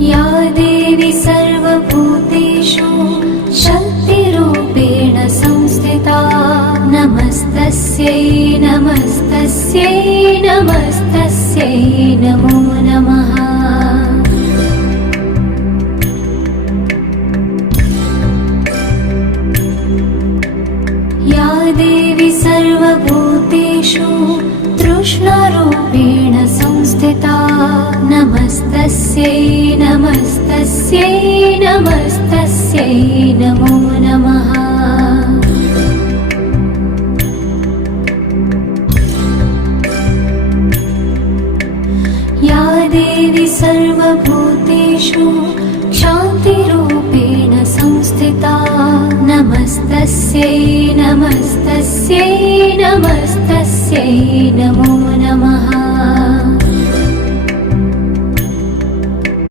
या देवी सर्वभूतेषु शक्तिरूपेण संस्थिता नमस्तस्यै नमस्तस्यै नमस्तस्यै नमो नमः। या देवी सर्वभूतेषु तृष्णारूपेण संस्थिता नमस्तस्यै नमस्तस्यै नमस्तस्यै नमो नमः। या देवी सर्वभूतेषु शान्तिरूपेण संस्थिता नमस्तस्यै नमस्तस्यै नमस्तस्यै नमो नमः।